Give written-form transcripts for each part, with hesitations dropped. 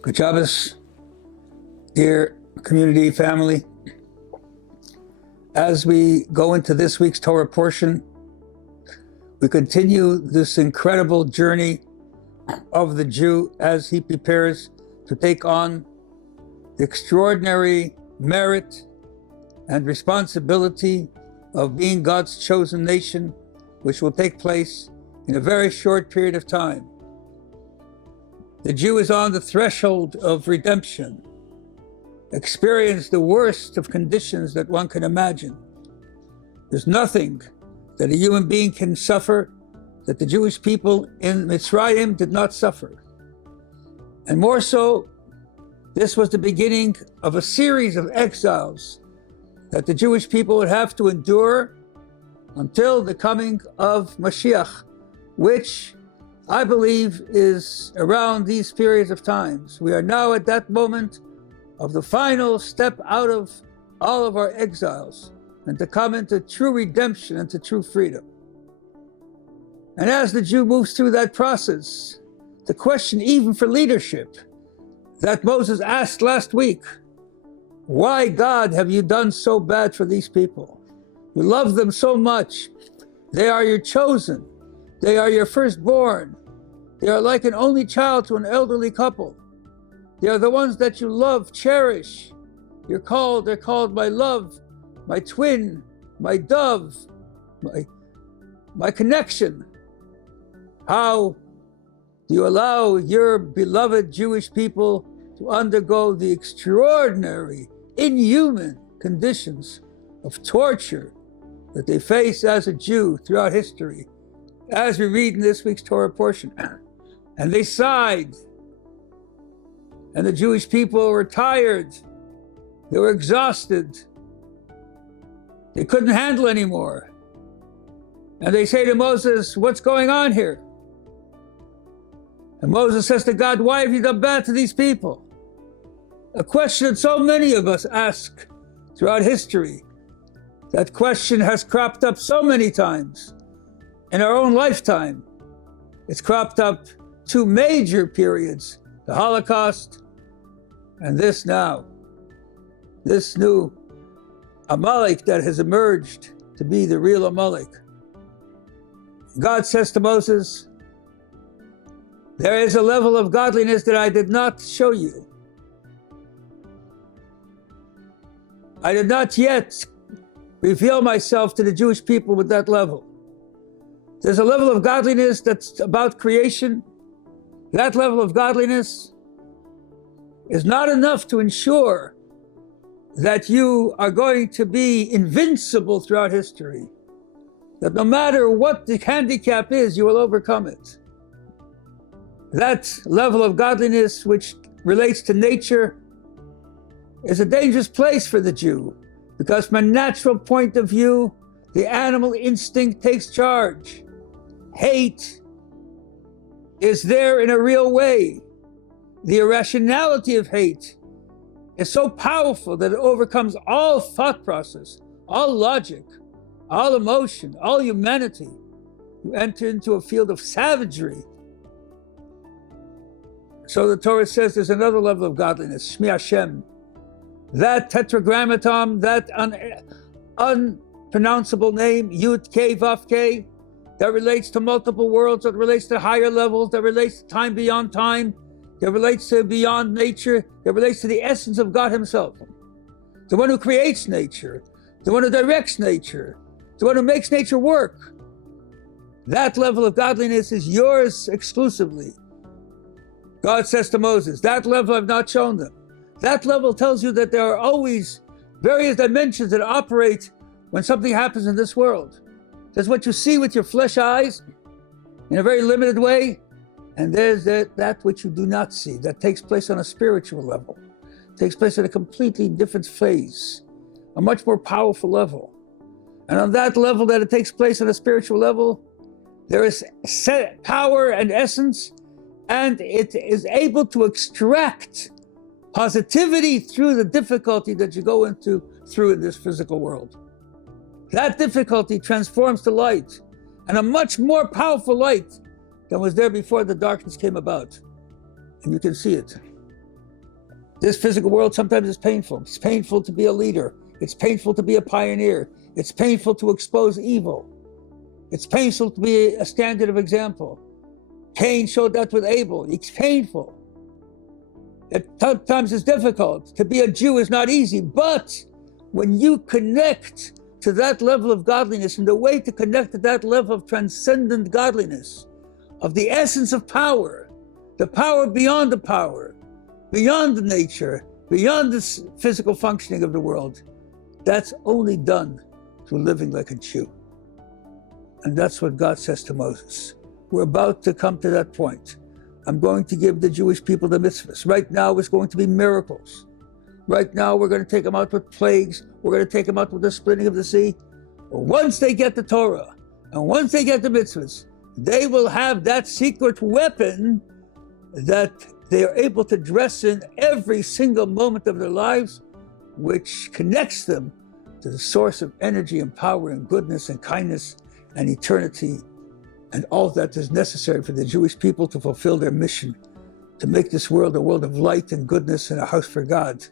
Good Shabbos, dear community, family. As we go into this week's Torah portion, we continue this incredible journey of the Jew as he prepares to take on the extraordinary merit and responsibility of being God's chosen nation, which will take place in a very short period of time. The Jew is on the threshold of redemption, experienced the worst of conditions that one can imagine. There's nothing that a human being can suffer that the Jewish people in Mitzrayim did not suffer. And more so, this was the beginning of a series of exiles that the Jewish people would have to endure until the coming of Mashiach, which I believe is around these periods of times. We are now at that moment of the final step out of all of our exiles and to come into true redemption and to true freedom. And as the Jew moves through that process, the question even for leadership that Moses asked last week, why, God, have you done so bad for these people? You love them so much. They are your chosen. They are your firstborn. They are like an only child to an elderly couple. They are the ones that you love, cherish. They're called my love, my twin, my dove, my connection. How do you allow your beloved Jewish people to undergo the extraordinary, inhuman conditions of torture that they face as a Jew throughout history, as we read in this week's Torah portion? And they sighed, and the Jewish people were tired, they were exhausted, they couldn't handle anymore. And they say to Moses, what's going on here? And Moses says to God, why have you done bad to these people? A question that so many of us ask throughout history. That question has cropped up so many times in our own lifetime. It's cropped up two major periods, the Holocaust and this now, this new Amalek that has emerged to be the real Amalek. God says to Moses, there is a level of godliness that I did not show you. I did not yet reveal myself to the Jewish people with that level. There's a level of godliness that's about creation. That level of godliness is not enough to ensure that you are going to be invincible throughout history, that no matter what the handicap is, you will overcome it. That level of godliness which relates to nature is a dangerous place for the Jew, because from a natural point of view, the animal instinct takes charge. Hate is there in a real way. The irrationality of hate is so powerful that it overcomes all thought process, all logic, all emotion, all humanity. You enter into a field of savagery. So the Torah says there's another level of godliness, Shmi Hashem. That tetragrammaton, that unpronounceable name, Yud K Vav K, that relates to multiple worlds, that relates to higher levels, that relates to time beyond time, that relates to beyond nature, that relates to the essence of God himself. The one who creates nature, the one who directs nature, the one who makes nature work. That level of godliness is yours exclusively. God says to Moses, that level I've not shown them. That level tells you that there are always various dimensions that operate when something happens in this world. There's what you see with your flesh eyes in a very limited way, and there's that which you do not see, that takes place on a spiritual level, takes place at a completely different phase, a much more powerful level. And on that level that it takes place on a spiritual level, there is power and essence, and it is able to extract positivity through the difficulty that you go through in this physical world. That difficulty transforms to light, and a much more powerful light than was there before the darkness came about. And you can see it. This physical world sometimes is painful. It's painful to be a leader. It's painful to be a pioneer. It's painful to expose evil. It's painful to be a standard of example. Cain showed that with Abel. It's painful. At times it's difficult. To be a Jew is not easy, but when you connect to that level of godliness, and the way to connect to that level of transcendent godliness, of the essence of power, the power beyond the power, beyond the nature, beyond the physical functioning of the world, that's only done through living like a Jew. And that's what God says to Moses. We're about to come to that point. I'm going to give the Jewish people the mitzvahs. Right now, it's going to be miracles. Right now, we're going to take them out with plagues. We're going to take them out with the splitting of the sea. But once they get the Torah, and once they get the mitzvahs, they will have that secret weapon that they are able to dress in every single moment of their lives, which connects them to the source of energy and power and goodness and kindness and eternity, and all that is necessary for the Jewish people to fulfill their mission, to make this world a world of light and goodness and a house for God.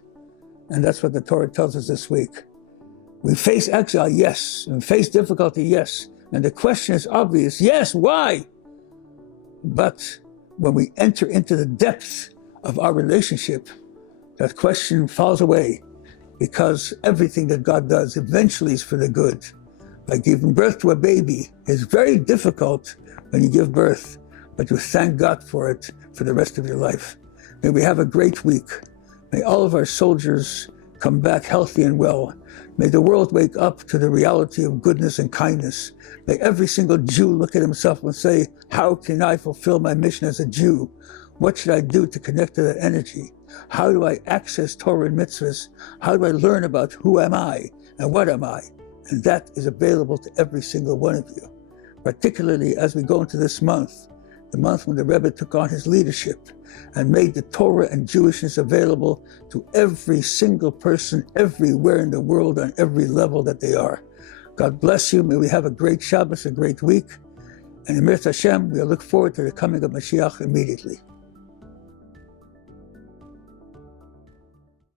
And that's what the Torah tells us this week. We face exile, yes, and face difficulty, yes. And the question is obvious, yes, why? But when we enter into the depths of our relationship, that question falls away, because everything that God does eventually is for the good. Like giving birth to a baby is very difficult when you give birth, but you thank God for it for the rest of your life. May we have a great week. May all of our soldiers come back healthy and well. May the world wake up to the reality of goodness and kindness. May every single Jew look at himself and say, how can I fulfill my mission as a Jew? What should I do to connect to that energy? How do I access Torah and mitzvahs? How do I learn about who am I and what am I? And that is available to every single one of you, particularly as we go into this month, the month when the Rebbe took on his leadership and made the Torah and Jewishness available to every single person everywhere in the world on every level that they are. God bless you. May we have a great Shabbos, a great week. And in Mirz Hashem, we look forward to the coming of Mashiach immediately.